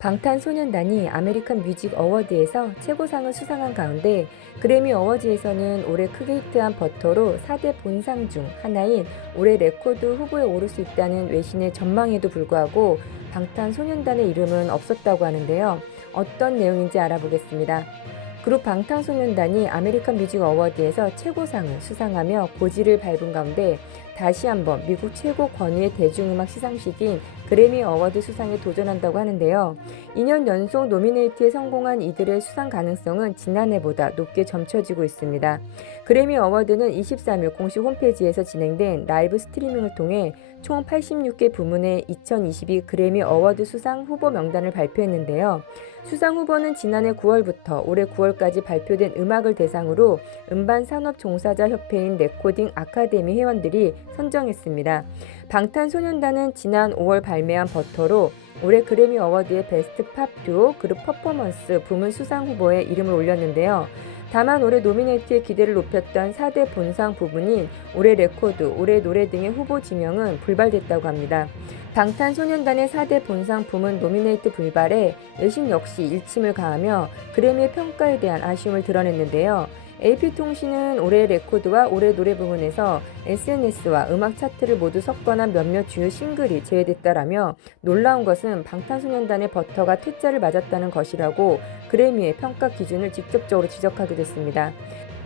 방탄소년단이 아메리칸 뮤직 어워드에서 최고상을 수상한 가운데 그래미 어워즈에서는 올해 크게 히트한 버터로 4대 본상 중 하나인 올해 레코드 후보에 오를 수 있다는 외신의 전망에도 불구하고 방탄소년단의 이름은 없었다고 하는데요. 어떤 내용인지 알아보겠습니다. 그룹 방탄소년단이 아메리칸 뮤직 어워드에서 최고상을 수상하며 고지를 밟은 가운데 다시 한번 미국 최고 권위의 대중음악 시상식인 그래미 어워드 수상에 도전한다고 하는데요. 2년 연속 노미네이트에 성공한 이들의 수상 가능성은 지난해보다 높게 점쳐지고 있습니다. 그래미 어워드는 23일 공식 홈페이지에서 진행된 라이브 스트리밍을 통해 총 86개 부문의 2022 그래미 어워드 수상 후보 명단을 발표했는데요. 수상 후보는 지난해 9월부터 올해 9월까지 발표된 음악을 대상으로 음반 산업 종사자 협회인 레코딩 아카데미 회원들이 선정했습니다. 방탄소년단은 지난 5월 발매한 버터로 올해 그래미 어워드의 베스트 팝 듀오 그룹 퍼포먼스 부문 수상 후보에 이름을 올렸는데요. 다만 올해 노미네이트의 기대를 높였던 4대 본상 부분인 올해 레코드, 올해 노래 등의 후보 지명은 불발됐다고 합니다. 방탄소년단의 4대 본상 부문 노미네이트 불발에 외신 역시 일침을 가하며 그래미의 평가에 대한 아쉬움을 드러냈는데요. AP통신은 올해 레코드와 올해 노래 부문에서 SNS와 음악 차트를 모두 석권한 몇몇 주요 싱글이 제외됐다라며 놀라운 것은 방탄소년단의 버터가 퇴짜를 맞았다는 것이라고 그래미의 평가 기준을 직접적으로 지적하기도 했습니다.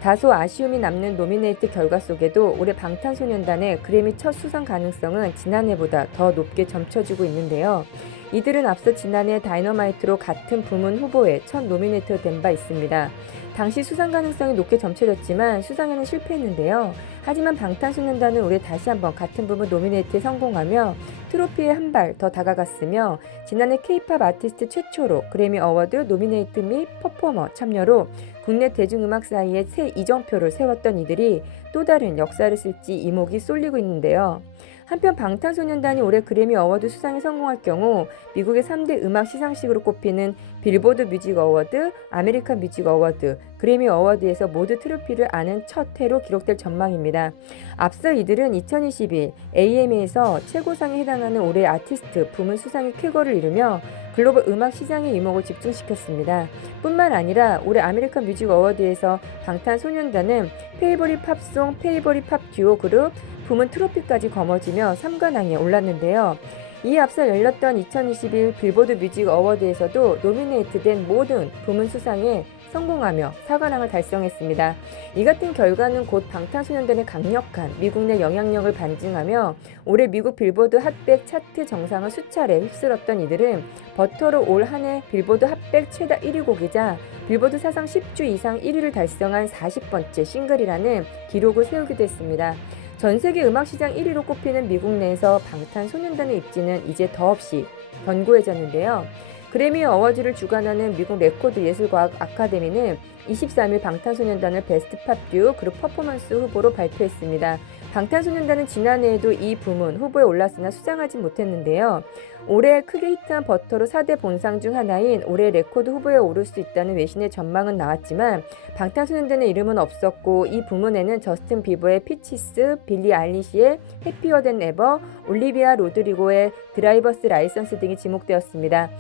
다소 아쉬움이 남는 노미네이트 결과 속에도 올해 방탄소년단의 그래미 첫 수상 가능성은 지난해보다 더 높게 점쳐지고 있는데요. 이들은 앞서 지난해 다이너마이트로 같은 부문 후보에 첫 노미네이트가 된 바 있습니다. 당시 수상 가능성이 높게 점쳐졌지만 수상에는 실패했는데요. 하지만 방탄소년단은 올해 다시 한번 같은 부문 노미네이트에 성공하며 트로피에 한 발 더 다가갔으며 지난해 K-팝 아티스트 최초로 그래미 어워드 노미네이트 및 퍼포머 참여로 국내 대중음악 사이에 새 이정표를 세웠던 이들이 또 다른 역사를 쓸지 이목이 쏠리고 있는데요. 한편 방탄소년단이 올해 그래미 어워드 수상에 성공할 경우 미국의 3대 음악 시상식으로 꼽히는 빌보드 뮤직 어워드, 아메리칸 뮤직 어워드, 그래미 어워드에서 모두 트로피를 아는 첫 해로 기록될 전망입니다. 앞서 이들은 2021 AMA에서 최고상에 해당하는 올해 아티스트 부문 수상의 쾌거를 이루며 글로벌 음악 시장의 이목을 집중시켰습니다. 뿐만 아니라 올해 아메리칸 뮤직 어워드에서 방탄소년단은 페이보릿 팝송, 페이보릿 팝 듀오 그룹 부문 트로피까지 거머쥐며 3관왕에 올랐는데요. 이에 앞서 열렸던 2021 빌보드 뮤직 어워드에서도 노미네이트된 모든 부문 수상에 성공하며 4관왕을 달성했습니다. 이 같은 결과는 곧 방탄소년단의 강력한 미국 내 영향력을 반증하며 올해 미국 빌보드 핫백 차트 정상을 수차례 휩쓸었던 이들은 버터로 올 한 해 빌보드 핫백 최다 1위 곡이자 빌보드 사상 10주 이상 1위를 달성한 40번째 싱글이라는 기록을 세우기도 했습니다. 전 세계 음악 시장 1위로 꼽히는 미국 내에서 방탄소년단의 입지는 이제 더없이 견고해졌는데요. 그래미 어워즈를 주관하는 미국 레코드 예술과학 아카데미는 23일 방탄소년단을 베스트 팝 듀오 그룹 퍼포먼스 후보로 발표했습니다. 방탄소년단은 지난해에도 이 부문 후보에 올랐으나 수상하지 못했는데요. 올해 크게 히트한 버터로 4대 본상 중 하나인 올해 레코드 후보에 오를 수 있다는 외신의 전망은 나왔지만 방탄소년단의 이름은 없었고 이 부문에는 저스틴 비버의 피치스, 빌리 아일리시의 해피어 댄 에버, 올리비아 로드리고의 드라이버스 라이선스 등이 지목되었습니다.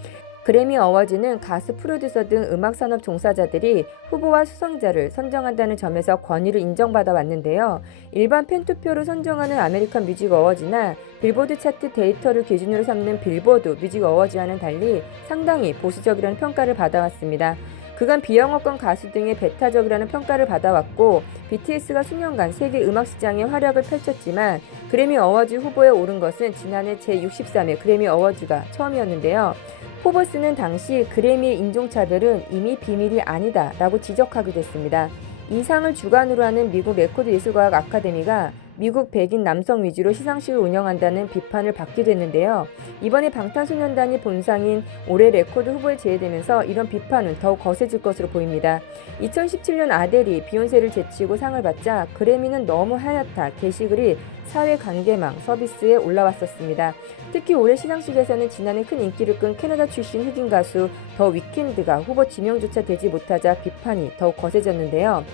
그래미 어워즈는 가수, 프로듀서 등 음악산업 종사자들이 후보와 수상자를 선정한다는 점에서 권위를 인정받아 왔는데요. 일반 팬투표로 선정하는 아메리칸 뮤직 어워즈나 빌보드 차트 데이터를 기준으로 삼는 빌보드 뮤직 어워즈와는 달리 상당히 보수적이라는 평가를 받아왔습니다. 그간 비영어권 가수 등의 배타적이라는 평가를 받아왔고 BTS가 수년간 세계 음악 시장의 활약을 펼쳤지만 그래미 어워즈 후보에 오른 것은 지난해 제63회 그래미 어워즈가 처음이었는데요. 포버스는 당시 그래미의 인종차별은 이미 비밀이 아니다 라고 지적하기도 했습니다. 이 상을 주관으로 하는 미국 레코드 예술과학 아카데미가 미국 백인 남성 위주로 시상식을 운영한다는 비판을 받기도 했는데요. 이번에 방탄소년단이 본상인 올해 레코드 후보에 제외되면서 이런 비판은 더욱 거세질 것으로 보입니다. 2017년 아델이 비욘세를 제치고 상을 받자 그래미는 너무 하얗다 게시글이 사회관계망 서비스에 올라왔었습니다. 특히 올해 시상식에서는 지난해 큰 인기를 끈 캐나다 출신 흑인 가수 더 위켄드가 후보 지명조차 되지 못하자 비판이 더욱 거세졌는데요.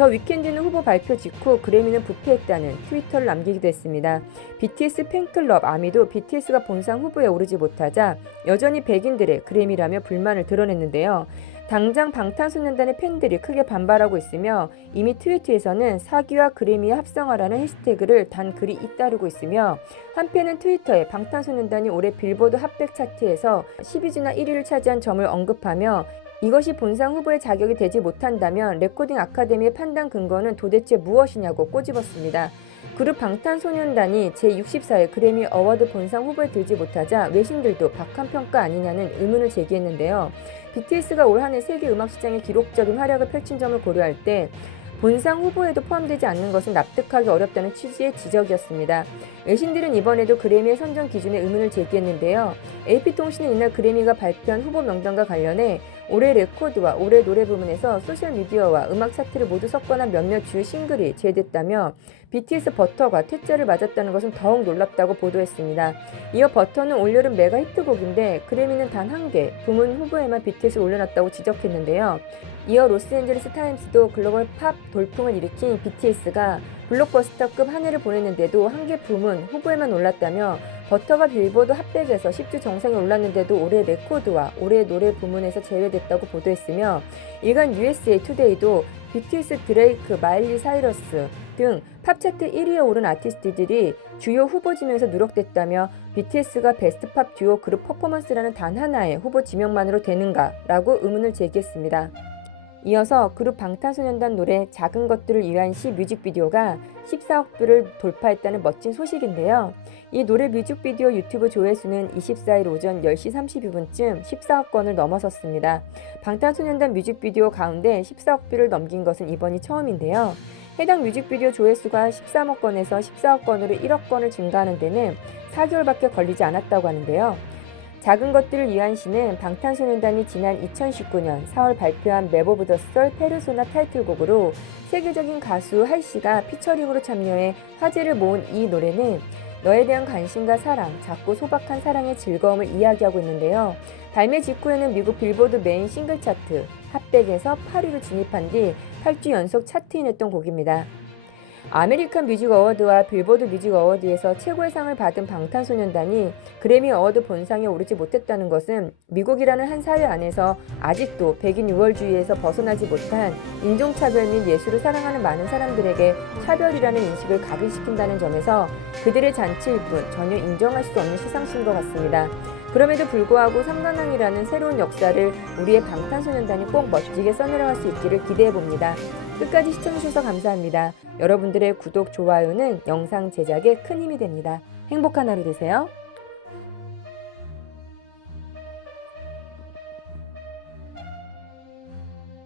더 위켄드는 후보 발표 직후 그래미는 부패했다는 트위터를 남기기도 했습니다. BTS 팬클럽 아미도 BTS가 본상 후보에 오르지 못하자 여전히 백인들의 그래미라며 불만을 드러냈는데요. 당장 방탄소년단의 팬들이 크게 반발하고 있으며 이미 트위터에서는 사기와 그래미의 합성화라는 해시태그를 단 글이 잇따르고 있으며 한편은 트위터에 방탄소년단이 올해 빌보드 핫백 차트에서 12주나 1위를 차지한 점을 언급하며 이것이 본상 후보의 자격이 되지 못한다면 레코딩 아카데미의 판단 근거는 도대체 무엇이냐고 꼬집었습니다. 그룹 방탄소년단이 제64회 그래미 어워드 본상 후보에 들지 못하자 외신들도 박한평가 아니냐는 의문을 제기했는데요. BTS가 올 한 해 세계 음악 시장에 기록적인 활약을 펼친 점을 고려할 때 본상 후보에도 포함되지 않는 것은 납득하기 어렵다는 취지의 지적이었습니다. 외신들은 이번에도 그래미의 선정 기준에 의문을 제기했는데요. AP통신은 이날 그래미가 발표한 후보 명단과 관련해 올해 레코드와 올해 노래 부문에서 소셜미디어와 음악 차트를 모두 석권한 몇몇 주요 싱글이 제외됐다며 BTS 버터가 퇴짜를 맞았다는 것은 더욱 놀랍다고 보도했습니다. 이어 버터는 올여름 메가 히트곡인데 그래미는 단 한 개 부문 후보에만 BTS를 올려놨다고 지적했는데요. 이어 로스앤젤레스 타임스도 글로벌 팝 돌풍을 일으킨 BTS가 블록버스터급 한 해를 보냈는데도 한 개 부문 후보에만 올랐다며 버터가 빌보드 핫백에서 10주 정상에 올랐는데도 올해 레코드와 올해 노래 부문에서 제외됐다고 보도했으며 일간 USA 투데이도 BTS, 드레이크, 마일리 사이러스 등 팝차트 1위에 오른 아티스트들이 주요 후보 지명에서 누락됐다며 BTS가 베스트 팝 듀오 그룹 퍼포먼스라는 단 하나의 후보 지명만으로 되는가라고 의문을 제기했습니다. 이어서 그룹 방탄소년단 노래 작은 것들을 위한 시 뮤직비디오가 14억 뷰를 돌파했다는 멋진 소식인데요. 이 노래 뮤직비디오 유튜브 조회수는 24일 오전 10시 32분쯤 14억 건을 넘어섰습니다. 방탄소년단 뮤직비디오 가운데 14억 뷰를 넘긴 것은 이번이 처음인데요. 해당 뮤직비디오 조회수가 13억 건에서 14억 건으로 1억 건을 증가하는 데는 4개월밖에 걸리지 않았다고 하는데요. 작은 것들을 위한 시는 방탄소년단이 지난 2019년 4월 발표한 맵 오브 더 썰 페르소나 타이틀곡으로 세계적인 가수 할씨가 피처링으로 참여해 화제를 모은 이 노래는 너에 대한 관심과 사랑, 작고 소박한 사랑의 즐거움을 이야기하고 있는데요. 발매 직후에는 미국 빌보드 메인 싱글 차트 핫백에서 8위로 진입한 뒤 8주 연속 차트인했던 곡입니다. 아메리칸 뮤직 어워드와 빌보드 뮤직 어워드에서 최고의 상을 받은 방탄소년단이 그래미 어워드 본상에 오르지 못했다는 것은 미국이라는 한 사회 안에서 아직도 백인 유월주의에서 벗어나지 못한 인종차별 및 예술을 사랑하는 많은 사람들에게 차별이라는 인식을 각인시킨다는 점에서 그들의 잔치일 뿐 전혀 인정할 수 없는 시상식인 것 같습니다. 그럼에도 불구하고 삼관왕이라는 새로운 역사를 우리의 방탄소년단이 꼭 멋지게 써내려갈 수 있기를 기대해봅니다. 끝까지 시청해주셔서 감사합니다. 여러분들의 구독, 좋아요는 영상 제작에 큰 힘이 됩니다. 행복한 하루 되세요.